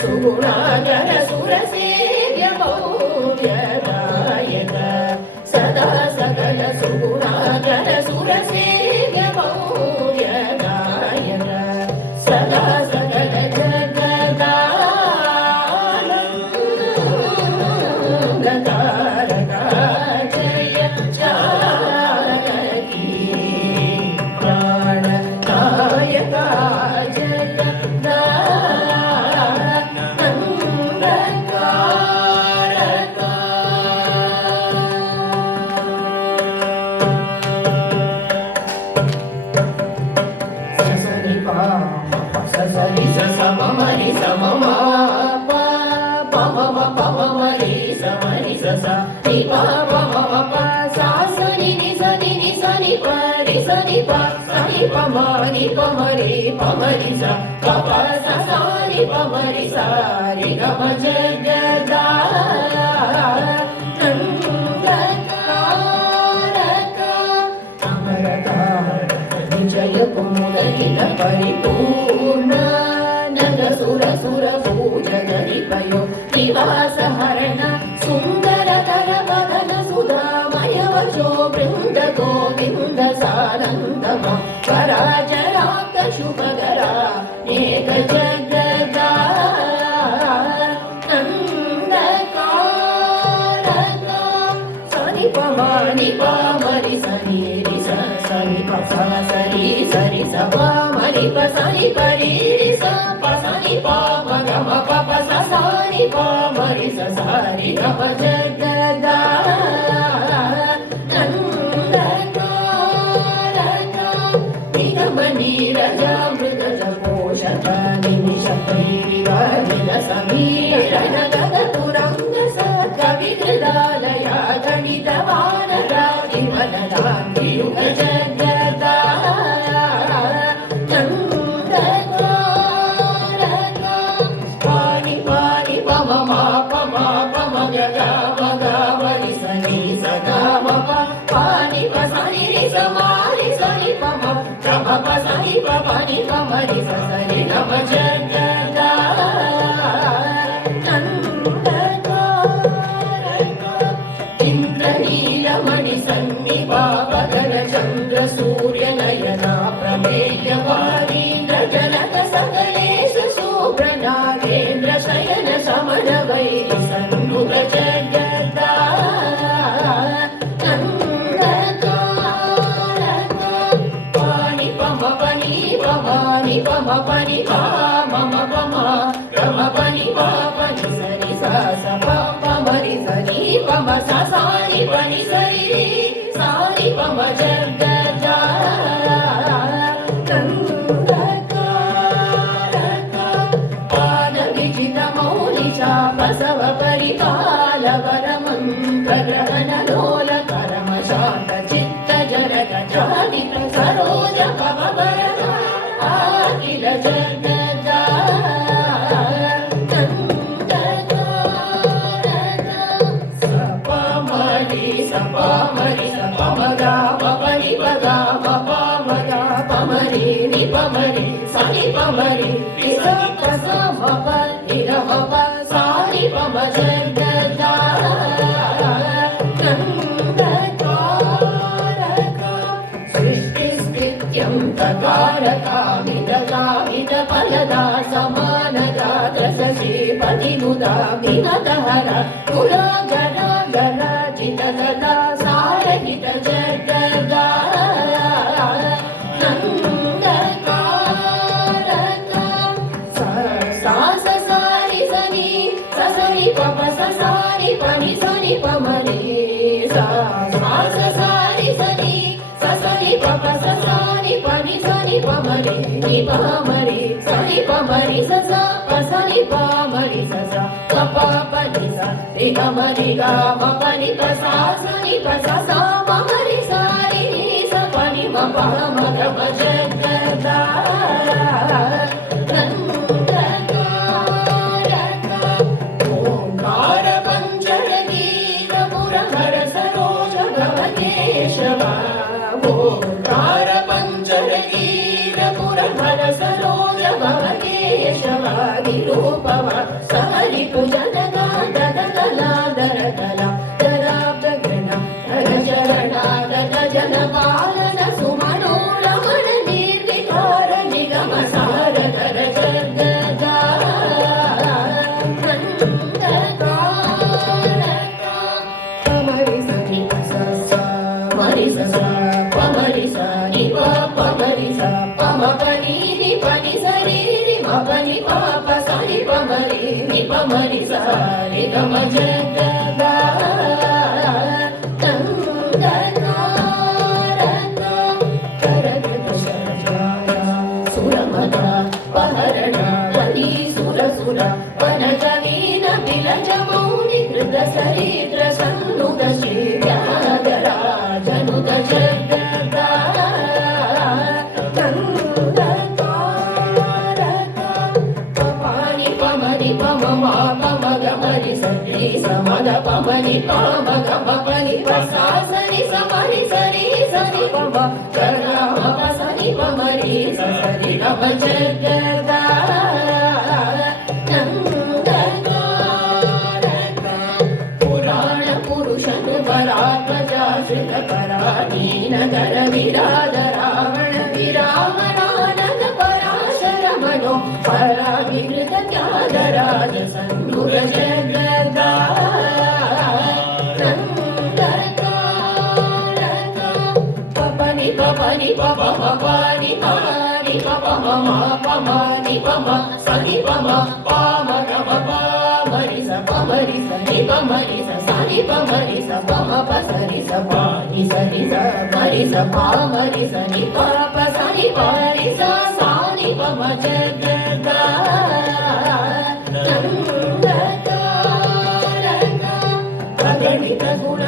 सुगुणागर सुरसेव्य भव्यदायक सदा सकल सुगुणागर सुरसेव्य भव्यदायक सदा सकल जगदानंदकारक जय जानकी प्राणनायक पमरी पमरी पमरी सा पपा सा सारी पमरी सारी गम जगदा नंदकारक अमरतारक विजय कुमुदित परिपूर्ण नग सुर सुर पूजन रिपयो निवास हरण सुंदर कर वदन सुधामय वचो बृंद गोविंद सानंदम पराजराक शुभकरा एक जगदा नंदकारक सनि पमानि पामरि सनि रि सनि पसा सरि सरि स पामरि पसनि परि स पसनि पाम गम पप स सानि पामरि स सारि गम जगदा नीरजामृत पोषक निमिष विवाहित समीरण गद तुरंग कविकृदालया गणित वानराजि वनराजि युग जगदा नंदकारक पाणि पाणि पम मा पम पम गगा గమ పసని పని పమరి సరి గమ జగదా ఇంద్రనీలమణి సన్నిభావగణ చంద్ర సూర్య నయనా ప్రమేయ వారీంద్ర జనక సకలేశ శోభ్ర నాగేంద్ర శయన సమర వైరి సన్నుల జగదా పాని పమ పని పమాని పమ పని పా మమ పమ గమ పని పా పని సరి సా స ప పమరి సరి పమ స సాని పని సరి సాని పమ జగదా పాద విజిత మౌలి చాపసవ పరిపాల వరమంత్ర గ్రహణ లోల పరమ శాంత చిత్త జనక జాని సరోజ పవర అఖిల జగదా సపమరి సపమగా పని పగా పమగా పమరి ని పమరి సని పమరి స పస మప నిర మప సాని పమ జగదా సృష్టి స్థిత్యం తకారకామిత ఫలదా సమానదా దశసి పతిముదా వినతహర పురాగర గర జిత గదా సారహిత జగదా సాస సారి సని ససని పప ససాని పని సని పమరి సాస సారి సని ససని పప ససాని పని సని పమరి ని పమరి సని పమరి సస పసని పమరి సస పప పని స రి గమరి గమ పని పసా సని పస స పమరి సారి స పని మ పమ గమ జగదా ఓంకార పంచర గీత పురహర సరోజ భవ కేశవ ఓంకార పంచర గీత పురహర సరోజ భవ కేశవ నిరూపవ సహరి పుజన గద కళాధర కళా దరాబ్ద గణ ధర చరణాదన జన పాలన సుమనోరమణ నిర్వికార నిగమ సార ధర జగదా పమరి సని స మరి స పమరి సని పమరి స పమ పని ని పని సరి మ పని పాప సని పమరి ని పమరి సరి గమ జగదా సురమద పహరణ వలి సుర సుర వన కవీన విలజ మౌని కృత సరిద్ర సన్నుద శ్రీవ్యాధరాజనుద జగదా పాని పమరి పమ మా పమ గమరి సరి సమద పమని పమ గమ పని పసా సరి సమరి సరి సరి పమ గమ పసని పమరి సరి గమ జగదా పురాణ పురుషను పరాత్మజాశ్రిత పరాధీన ధర విరాధ రావణ విరామరానన పరాశర మనో పరావికృత త్యాగరాజ సన్నుర జగదా పపని పపని పప పని పని పప మమ పమని పమ సని పమ పామ గమ పమరి స పమరి సని పమరి స సని పమరి స పమ పసరి స పాని సరి స మరి స పామరి సని పాప సని పరి స సాని పమ జగదా గణిత గుణ